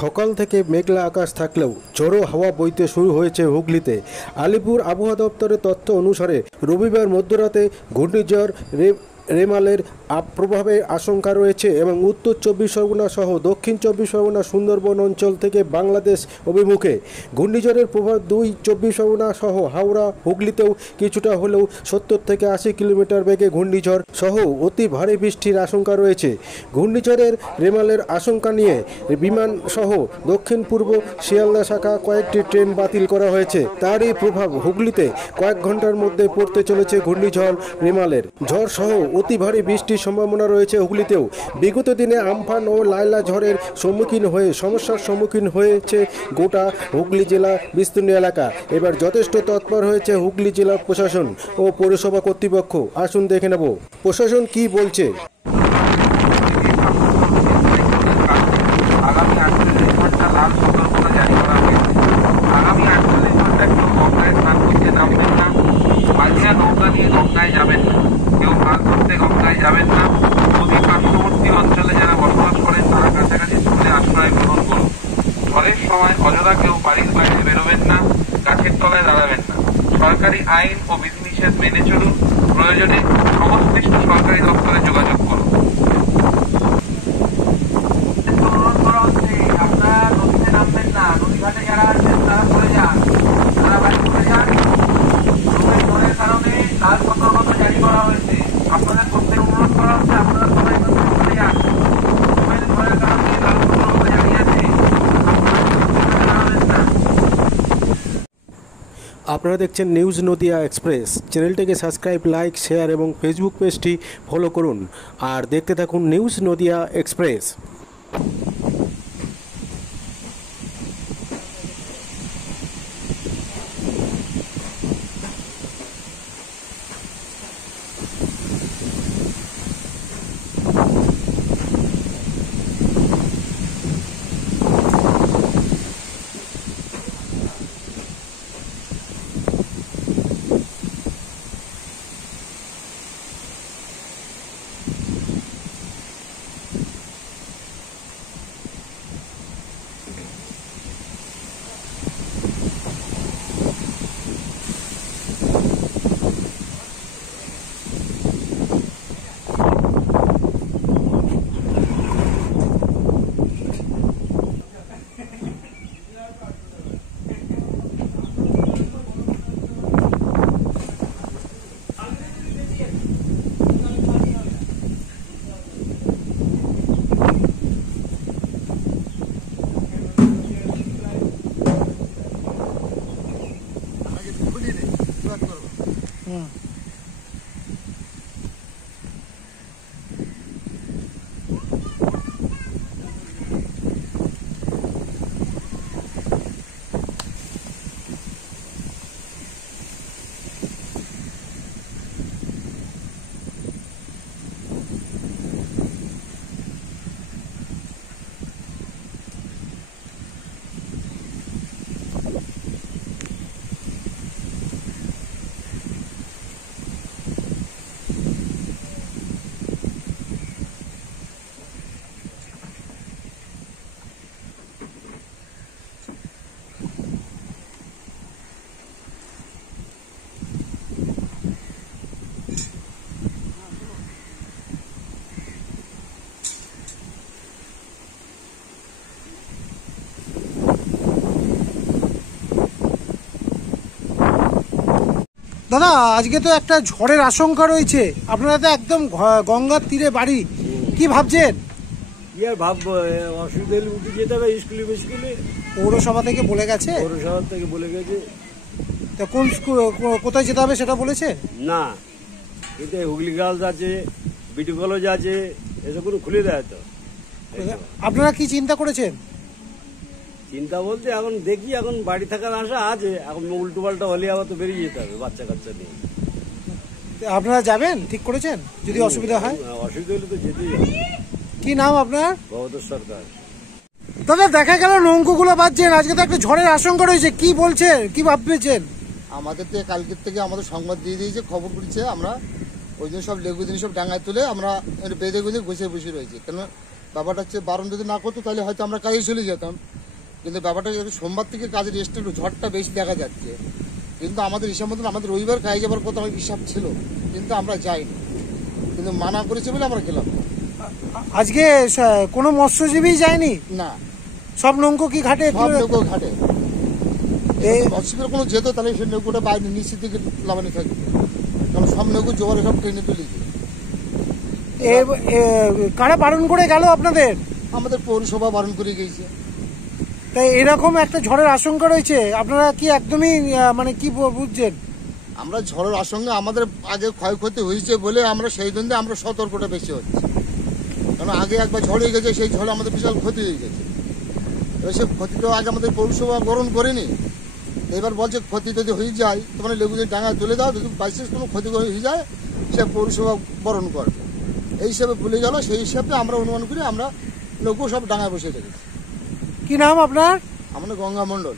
সকাল থেকে মেঘলা আকাশ থাকলেও ঝোড়ো হাওয়া বইতে শুরু হয়েছে হুগলিতে। আলিপুর আবহাওয়া দপ্তরের তথ্য অনুসারে রবিবার মধ্যরাতে ঘূর্ণিঝড় রেমালের প্রভাবের আশঙ্কা রয়েছে এবং উত্তর চব্বিশ পরগনা সহ দক্ষিণ চব্বিশ পরগনা সুন্দরবন অঞ্চল থেকে বাংলাদেশ অভিমুখে ঘূর্ণিঝড়ের প্রভাব 24 পরগনা সহ হাওড়া হুগলিতেও কিছুটা হলেও 70 থেকে 80 কিলোমিটার বেগে ঘূর্ণিঝড় সহ অতি ভারী বৃষ্টির আশঙ্কা রয়েছে। ঘূর্ণিঝড়ের রেমালের আশঙ্কা নিয়ে বিমান সহ দক্ষিণ পূর্ব শিয়ালদা শাখা কয়েকটি ট্রেন বাতিল করা হয়েছে। তারই প্রভাব হুগলিতে কয়েক ঘন্টার মধ্যে পড়তে চলেছে ঘূর্ণিঝড় রেমালের। ঝড় সহ অতি ভারী বৃষ্টির সম্ভাবনা রয়েছে হুগলিতেও। বিগত দিনে আমফান ও লায়লা ঝড়ের সমস্যার সম্মুখীন হয়েছে গোটা হুগলি জেলা বিস্তীর্ণ এলাকা। এবার যথেষ্ট তৎপর হয়েছে হুগলি জেলা প্রশাসন ও পৌরসভা কর্তৃপক্ষ। আসুন দেখে নেব প্রশাসন কি বলছে। আগামী 48 ঘন্টা লাল সতর্কতা জারি করা হয়েছে। আগামী 48 ঘন্টা কেউ গঙ্গায় স্নান করতে নামবেন না, বালিয়া নৌকা নিয়ে গঙ্গায় যাবেন না, কেউ মাছ ধরতে গঙ্গায় যাবেন না। নদী পার্শ্ববর্তী অঞ্চলে যারা বসবাস করেন তারা কাছাকাছি স্কুলে আশ্রয় গ্রহণ করুন। ঝড়ের সময় অযথা কেউ বাড়ির বাইরে বেরোবেন না, গাছের তলায় দাঁড়াবেন না। সরকারি আইন ও বিধিনিষেধ মেনে চলুন। প্রয়োজনে সংশ্লিষ্ট সরকারি দপ্তরে যোগাযোগ করুন। আপনারা নদীতে নামবেন না, নদীঘাটে যারা আছেন তারা চলে যান, তারা বাড়ি চলে যান। ঝড়ের কারণে লাল সতর্কতা জারি করা হয়েছে। আপনাদের প্রত্যেক অনুরোধ করা হচ্ছে আপনারা সবাই চলে যান। ঝড়ের কারণে লাল সতর্কতা জারি আছে, আপনারা দেখছেন নিউজ নদিয়া এক্সপ্রেস। চ্যানেলটিকে সাবস্ক্রাইব, লাইক, শেয়ার এবং ফেসবুক পেজটি ফলো করুন আর দেখতে থাকুন নিউজ নদিয়া এক্সপ্রেস। দাদা, আজকে তো একটা ঝড়ের আশঙ্কা রয়েছে, আপনারা তো একদম গঙ্গার তীরে বাড়ি, কি ভাবছেন? কি আর ভাববো, অসুবিধা হলে উঠে যেতে হবে স্কুলে। পৌরসভা থেকে বলে গেছে? পৌরসভা থেকে বলে গেছে। তা কোন কোথায় যেতে হবে সেটা বলেছে না? এতে হুগলি গার্লস আছে, বিটি কলেজ আছে, এসবগুলো খুলে দেয়। তো আপনারা কি চিন্তা করেছেন? চিন্তা বলতে এখন দেখি, এখন বাড়ি থাকার আশা আছে, এখন উল্টো পাল্টা হলে আবার তো বেরিয়ে যেতে হবে বাচ্চা কাচ্চা নিয়ে। আপনারা যাবেন ঠিক করেছেন? যদি অসুবিধা হয়? অসুবিধা হলে তো যেতেই হবে। কি নাম আপনার? ভবতোষ সরকার। দাদা, দেখা গেল নৌকোগুলো বাজছেন, আজকে তো একটা ঝড়ের আশঙ্কা রয়েছে, কি বলছেন, কি ভাবছেন? আমাদের তো কালকের থেকে আমাদের সংবাদ দিয়ে দিয়েছে, খবর পড়ছে, আমরা ওই জন্য সব লেগু দিন সব ডাঙায় তুলে আমরা বেঁধে গুঁজে বসে রয়েছি, কেন ব্যাপারটা হচ্ছে বারণ যদি না করতো তাহলে হয়তো আমরা কাজে চলে যেতাম, কিন্তু ব্যাপারটা যদি সোমবার থেকে কাজের রেস্ট একটু ঝড়টা বেশি দেখা যাচ্ছে, কিন্তু আমাদের হিসাব মতন আমাদের রবিবার কাজে যাবার কথা হিসাব ছিল, কিন্তু আমরা যাইনি, কিন্তু মানা করেছে বলে আমরা গেলাম আজকে কোনো মৎস্যজীবী যায়নি? না। সব নৌকো কি ঘাটে? সব নৌকো ঘাটে এই মৎস্যজীবীর কোনো যেত তাহলে সেই নৌকোটা বাইরে নিচে থেকে লাগানো থাকে, কারণ সব নৌকো জোয়ারে সব ট্রেনে তুলেছে। কারা বারণ করে গেল আপনাদের? আমাদের পৌরসভা বারণ করে গেছে। তাই এরকম একটা ঝড়ের আশঙ্কা রয়েছে, আপনারা কি একদমই মানে কি বুঝছেন? আমরা ঝড়ের আশঙ্কা, আমাদের আগে ক্ষয়ক্ষতি হয়েছে বলে আমরা সেই জন্য আমরা সতর্কটা বেশি হচ্ছে, কারণ আগে একবার ঝড় হয়ে গেছে, সেই ঝড়ে আমাদের বিশাল ক্ষতি হয়ে গেছে। এবার সে ক্ষতি তো আগে আমাদের পৌরসভা বরণ করেনি, এবার বলছে ক্ষতি যদি হয়ে যায় তোমার লেবুদের ডাঙায় তুলে দাও, যদি বাইশেষ কোনো ক্ষতি হয়ে যায় সে পৌরসভা বরণ করবে, এই হিসাবে ভুলে গেল। সেই হিসাবে আমরা অনুমান করি আমরা নৌকো সব ডাঙায় বসে রেখেছি। কি নাম আপনার? আমাদের গঙ্গা মণ্ডল।